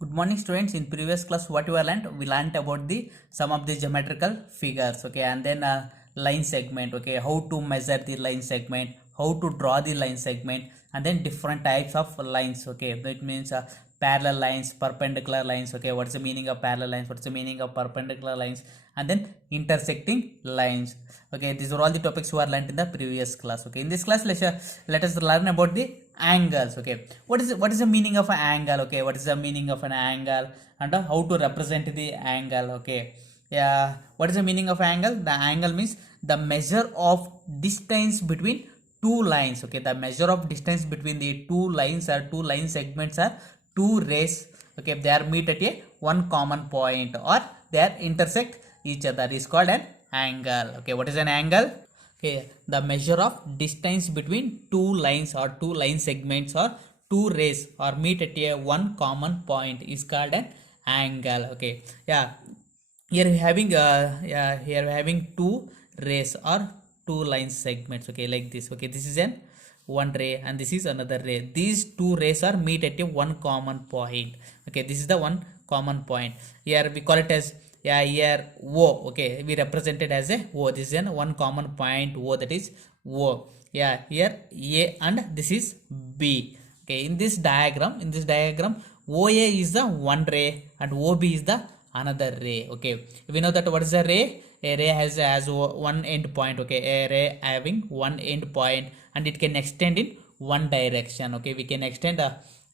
Good morning, students. In previous class, what we learned about the some of the geometrical figures, okay, and then line segment, okay, how to measure the line segment, how to draw the line segment, and then different types of lines, okay. That means parallel lines, perpendicular lines, okay. What's the meaning of parallel lines? What's the meaning of perpendicular lines? And then intersecting lines, okay. These are all the topics we are learned in the previous class, okay. In this class, let us learn about the angles, okay. What is the meaning of an angle, okay. What is the meaning of an angle and how to represent the angle, okay. Yeah, what is the meaning of angle? The angle means the measure of distance between two lines, okay. The measure of distance between the two lines or two line segments are two rays, okay. They are meet at a one common point or they are intersect each other is called an angle, okay. What is an angle? Okay, the measure of distance between two lines or two line segments or two rays or meet at a one common point is called an angle, okay. Yeah, here we having here we having two rays or two line segments, okay, like this, okay. This is an one ray and this is another ray. These two rays are meet at a one common point, okay. This is the one common point. Here we call it as, yeah, here O, okay, we represented as a O. This is an one common point O, that is O. Yeah, here A and this is B, okay. In this diagram OA is the one ray and OB is the another ray, okay. We know that what is a ray? A ray has one end point, okay. A ray having one end point and it can extend in one direction, okay. We can extend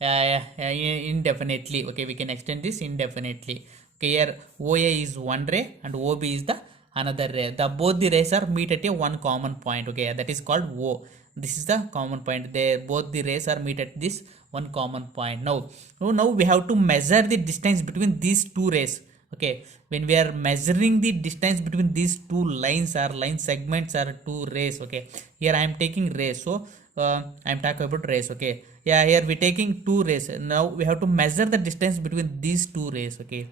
indefinitely, okay. We can extend this indefinitely, okay. Here OA is one ray and OB is the another ray. Both the rays are meet at a one common point, okay. That is called O. This is the common point. Both the rays are meet at this one common point. Now we have to measure the distance between these two rays, okay. When we are measuring the distance between these two lines or line segments or two rays, okay. Here I am taking rays, so I am talking about rays, okay. Yeah, here we taking two rays. Now we have to measure the distance between these two rays, okay.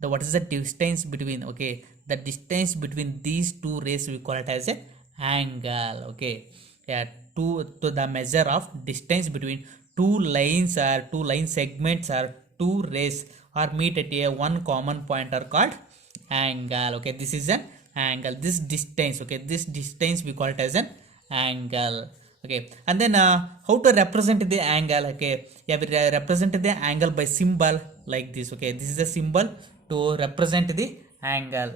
What is the distance between, okay, the distance between these two rays we call it as a angle, okay. Yeah, to the measure of distance between two lines or two line segments or two rays or meet at a one common point are called angle, okay. This is an angle. This distance, okay, this distance we call it as an angle, okay. And then how to represent the angle, okay. Yeah, we represent the angle by symbol like this, okay. This is a symbol to represent the angle.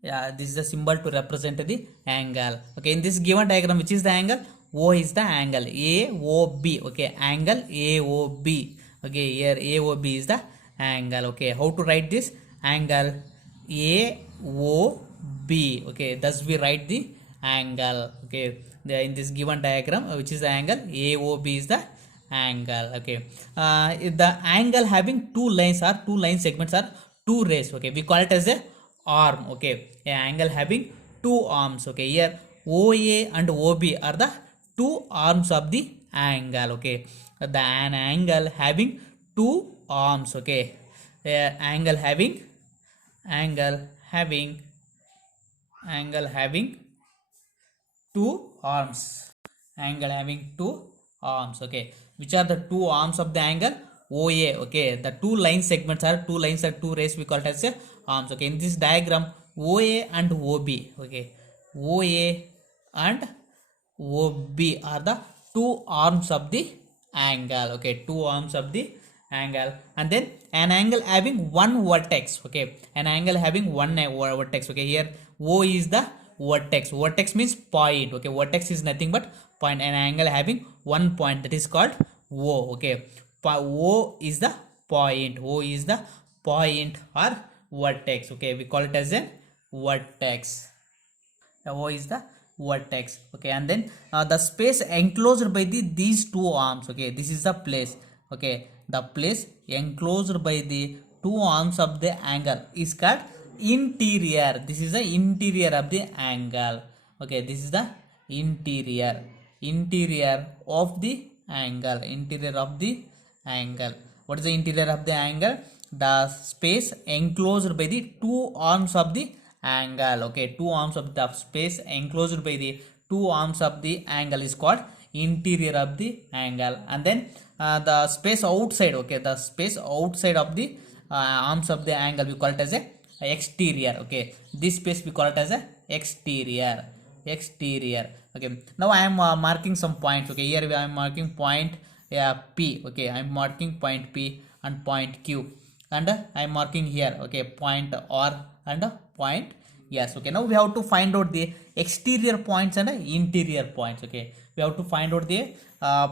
Yeah, this is the symbol to represent the angle, okay. In this given diagram, which is the angle? O is the angle, AOB, okay. Angle AOB, okay. Here AOB is the angle, okay. How to write this? Angle AOB, okay. Thus we write the angle, okay. In this given diagram, which is the angle? AOB is the angle, okay. The angle having two lines or two line segments are two rays, okay. We call it as a arm, okay. An angle having two arms, okay. Here OA and OB are the two arms of the angle, okay. An angle having two arms, okay. Angle having two arms, angle having two arms, okay. Which are the two arms of the angle? OA, okay. The two line segments are two lines or two rays, we call it as a arms, okay. In this diagram, OA and OB, okay. OA and OB are the two arms of the angle, okay. Two arms of the angle. And then an angle having one vertex, okay. An angle having one vertex, okay. Here O is the vertex. Vertex means point, okay. Vertex is nothing but point. An angle having one point, that is called O, okay. O is the point. O is the point or vertex, okay. We call it as a vertex. O is the vertex, okay. And then the space enclosed by these two arms, okay. This is the place, okay. The place enclosed by the two arms of the angle is called interior. This is the interior of the angle, okay. This is the interior of the angle. Interior of the angle. What is the interior of the angle? The space enclosed by the two arms of the angle, okay. Two arms of the space enclosed by the two arms of the angle is called interior of the angle. And then the space outside, okay, the space outside of the arms of the angle we call it as a exterior. Okay, this space we call it as a exterior. Okay, now I am marking some points. Okay, here I am marking point P. Okay, I am marking point P and point Q, and I am marking here, okay, point R and point S. Okay, now we have to find out the exterior points and interior points. Okay, we have to find out the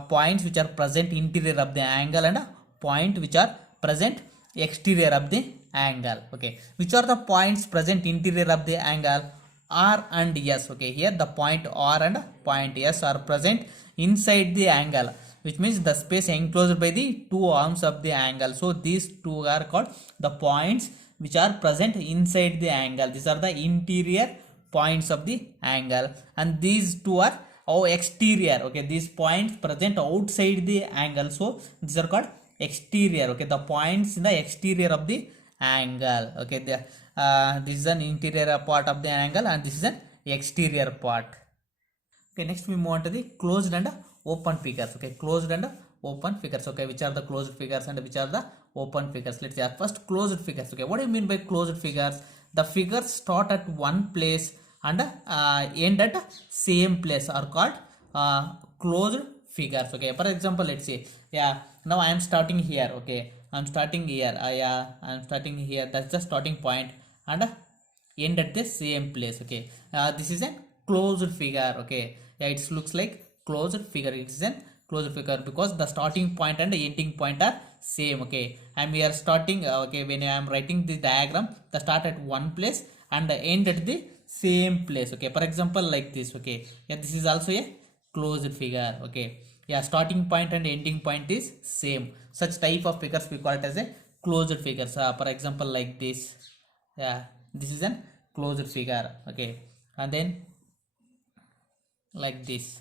points which are present interior of the angle and point which are present exterior of the angle. Okay, which are the points present interior of the angle? R and S. Okay, here the point R and point S are present inside the angle, which means the space enclosed by the two arms of the angle. So these two are called the points which are present inside the angle. These are the interior points of the angle, and these two are exterior. Okay, these points present outside the angle, so these are called exterior. Okay, the points in the exterior of the angle. Okay, this is an interior part of the angle, and this is an exterior part. Okay, next we move on to the closed and open figures. Okay, closed and open figures. Okay, which are the closed figures and which are the open figures? Let's see. First, closed figures. Okay, what do you mean by closed figures? The figures start at one place and end at same place are called closed figures. Okay, for example, let's say, yeah, now I am starting here. Okay, I'm starting here. I'm starting here. That's the starting point and end at the same place. Okay, this is a closed figure. Okay, yeah, it looks like closed figure. It is a closed figure because the starting point and the ending point are same. Okay, and we are starting, okay, when I am writing this diagram, the start at one place and the end at the same place. Okay, for example, like this. Okay, yeah, this is also a closed figure. Okay, yeah, starting point and ending point is same. Such type of figures we call it as a closed figures. For example, like this. Yeah, this is a closed figure. Okay, and then like this,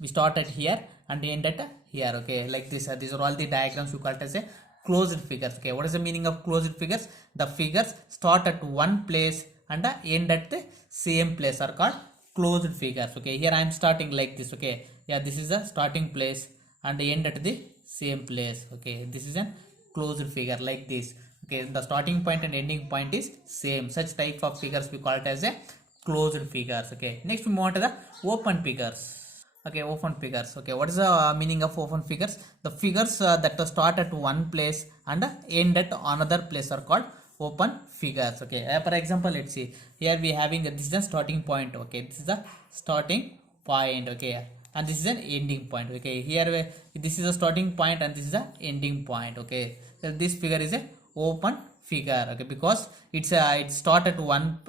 we start at here and end at here. Okay, like this. These are all the diagrams we call it as a closed figures. Okay, what is the meaning of closed figures? The figures start at one place and end at the same place are called closed figures. Okay, here I am starting like this. Okay, yeah, this is the starting place and end at the same place. Okay, this is a closed figure like this. Okay, the starting point and ending point is same. Such type of figures we call it as a closed figures. Okay, next we move on to the open figures. Okay, open figures. Okay, what is the meaning of open figures? The figures that start at one place and end at another place are called open figures. Okay, for example, let's see, here we having this is the starting point. Okay, this is the starting point. Okay, and this is an ending point. Okay, here this is a starting point and this is the ending point. Okay, so this figure is a open figure. Okay, because it's it start at one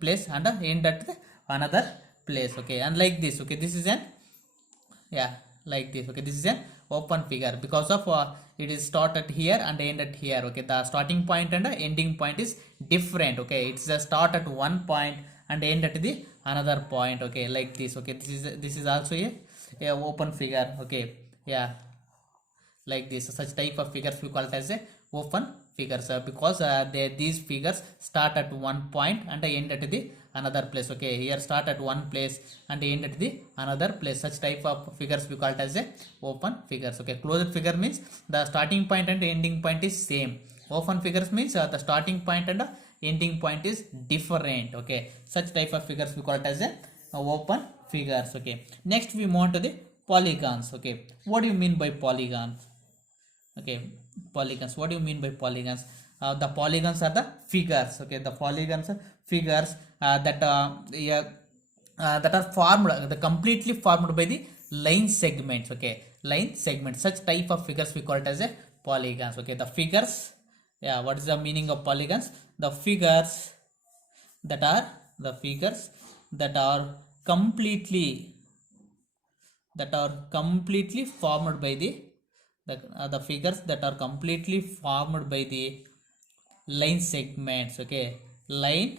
place and end at another place. Okay, and like this. Okay, this is an, yeah, like this. Okay, this is an open figure because of it is started here and end at here. Okay, the starting point and ending point is different. Okay, it's a start at one point and end at the another point. Okay, like this. Okay, this is also a open figure. Okay, yeah, like this. Such type of figures we call it as a open figures because these figures start at one point and end at the another place. Okay, here start at one place and end at the another place. Such type of figures we call it as a open figures. Okay, closed figure means the starting point and ending point is same. Open figures means the starting point and ending point is different. Okay, such type of figures we call it as a open figures. Okay, next we move on to the polygons. Okay, what do you mean by polygons? Okay, polygons, what do you mean by polygons? The polygons are the figures. Okay, the polygons are figures that are formed, the completely formed by the line segments. Okay, line segments. Such type of figures we call it as a polygons. Okay, the figures, yeah, what is the meaning of polygons? The figures that are completely formed by the figures that are completely formed by the line segments. Okay, line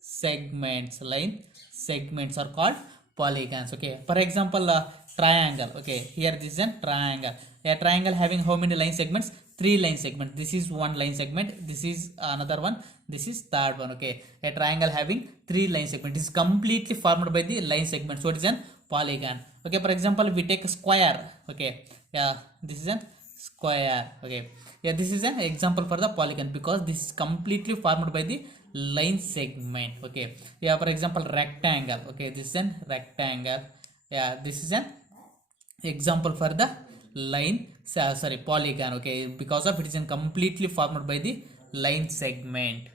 segments are called polygons. Okay, for example, triangle. Okay, here this is a triangle. A triangle having how many line segments? 3 line segments. This is one line segment, this is another one, this is third one. Okay, a triangle having 3 line segments is completely formed by the line segment, so it is an polygon. Okay, for example, we take a square. Okay, yeah, this is a square. Okay, yeah, this is an example for the polygon because this is completely formed by the line segment. Okay, yeah, for example, rectangle. Okay, this is an rectangle. Yeah, this is an example for the line, sorry, polygon. Okay, because of it is completely formed by the line segment.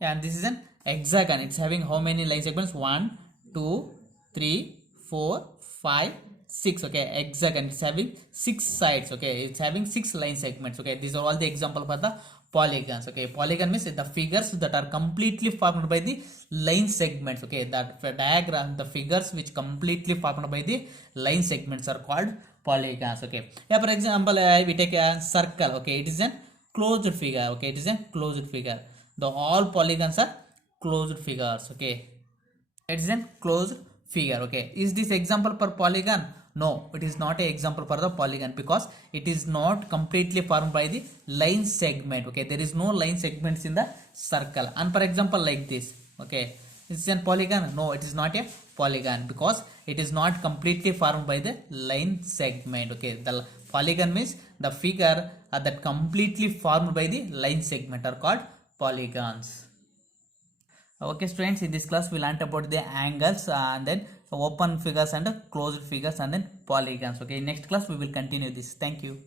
And this is an hexagon. It's having how many line segments? 1 2 3 4 5 6. Okay, hexagon, it's having 6 sides. Okay, it's having 6 line segments. Okay, these are all the example for the polygons. Okay, polygon means the figures that are completely formed by the line segments. Okay, that diagram, the figures which completely formed by the line segments are called polygons. Okay, yeah, for example, we take a circle. Okay, it is a closed figure. Okay, it is a closed figure. The all polygons are closed figures. Okay, it is a closed figure. Okay, is this example for polygon? No, it is not a example for the polygon because it is not completely formed by the line segment. Okay, there is no line segments in the circle. And for example, like this. Okay, is this a polygon? No, it is not a polygon because it is not completely formed by the line segment. Okay, the polygon means the figure that completely formed by the line segment are called polygons. Okay, students, in this class we learnt about the angles and then open figures and closed figures and then polygons. Okay, in next class we will continue this. Thank you.